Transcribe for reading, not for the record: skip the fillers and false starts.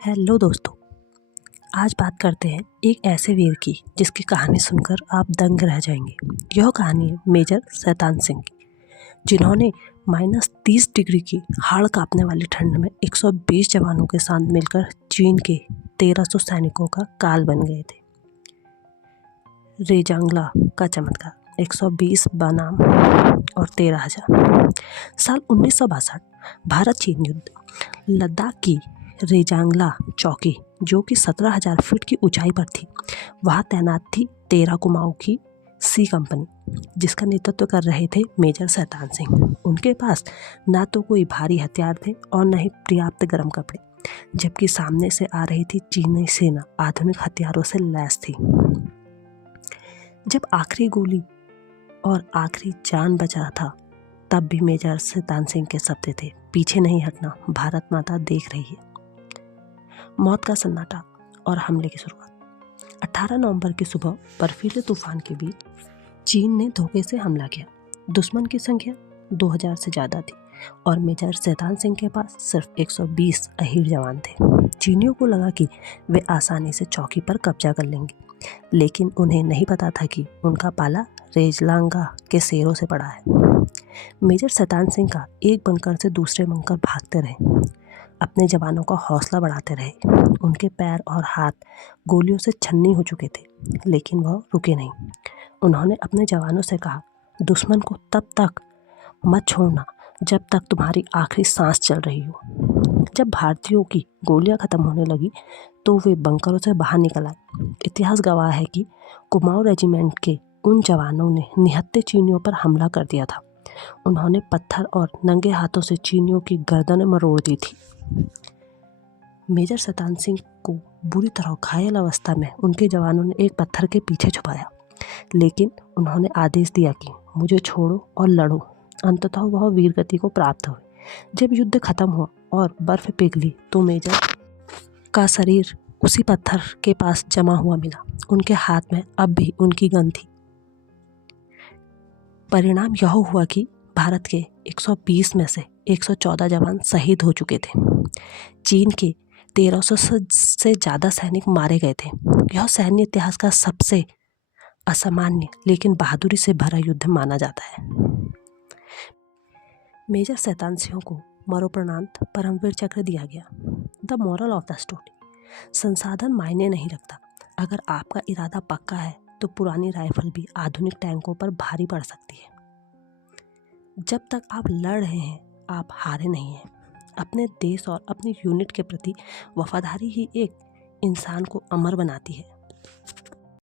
Hello दोस्तों, आज बात करते हैं एक ऐसे वीर की जिसकी कहानी सुनकर आप दंग रह जाएंगे। यह कहानी है मेजर शैतान सिंह की, जिन्होंने -30 डिग्री की हाड़ कांपने वाली ठंड में 120 जवानों के साथ मिलकर चीन के 1300 सैनिकों का काल बन गए थे। रेजांगला का चमत्कार, 120 बनाम और 13,000। साल 1962 भारत चीन युद्ध। लद्दाख की रेजांगला चौकी, जो कि 17,000 फीट की ऊंचाई पर थी, वहां तैनात थी 13 कुमाऊं की सी कंपनी, जिसका नेतृत्व कर रहे थे मेजर शैतान सिंह। उनके पास ना तो कोई भारी हथियार थे और न ही पर्याप्त गर्म कपड़े, जबकि सामने से आ रही थी चीनी सेना आधुनिक हथियारों से लैस थी। जब आखिरी गोली और आखिरी जान बचा था, तब भी मेजर शैतान सिंह के शब्द थे, पीछे नहीं हटना, भारत माता देख रही है। मौत का सन्नाटा और हमले की शुरुआत। 18 नवंबर की सुबह बर्फीले तूफान के बीच चीन ने धोखे से हमला किया। दुश्मन की संख्या 2000 से ज़्यादा थी और मेजर शैतान सिंह के पास सिर्फ 120 अहीर जवान थे। चीनियों को लगा कि वे आसानी से चौकी पर कब्जा कर लेंगे, लेकिन उन्हें नहीं पता था कि उनका पाला रेजलांगा के शेरों से पड़ा है। मेजर शैतान सिंह का एक बनकर से दूसरे बनकर भागते रहे, अपने जवानों का हौसला बढ़ाते रहे। उनके पैर और हाथ गोलियों से छन्नी हो चुके थे, लेकिन वह रुके नहीं। उन्होंने अपने जवानों से कहा, दुश्मन को तब तक मत छोड़ना जब तक तुम्हारी आखिरी सांस चल रही हो। जब भारतीयों की गोलियां खत्म होने लगी तो वे बंकरों से बाहर निकल आए। इतिहास गवाह है कि कुमाऊं रेजिमेंट के उन जवानों ने निहत्थे चीनियों पर हमला कर दिया था। उन्होंने पत्थर और नंगे हाथों से चीनियों की गर्दनें मरोड़ दी थी। मेजर शैतान सिंह को बुरी तरह घायल अवस्था में उनके जवानों ने एक पत्थर के पीछे छुपाया, लेकिन उन्होंने आदेश दिया कि मुझे छोड़ो और लड़ो। अंततः वह वीरगति को प्राप्त हुए। जब युद्ध खत्म हुआ और बर्फ पिघली तो मेजर का शरीर उसी पत्थर के पास जमा हुआ मिला। उनके हाथ में अब भी उनकी गन थी। परिणाम यह हुआ कि भारत के 120 में से 114 जवान शहीद हो चुके थे। चीन के 1300 से ज़्यादा सैनिक मारे गए थे। यह सैन्य इतिहास का सबसे असामान्य लेकिन बहादुरी से भरा युद्ध माना जाता है। मेजर शैतान सिंह को मरणोपरांत परमवीर चक्र दिया गया। The moral of the story, संसाधन मायने नहीं रखता। अगर आपका इरादा पक्का है तो पुरानी राइफल भी आधुनिक टैंकों पर भारी पड़ सकती है। जब तक आप लड़ रहे हैं, आप हारे नहीं हैं। अपने देश और अपनी यूनिट के प्रति वफादारी ही एक इंसान को अमर बनाती है।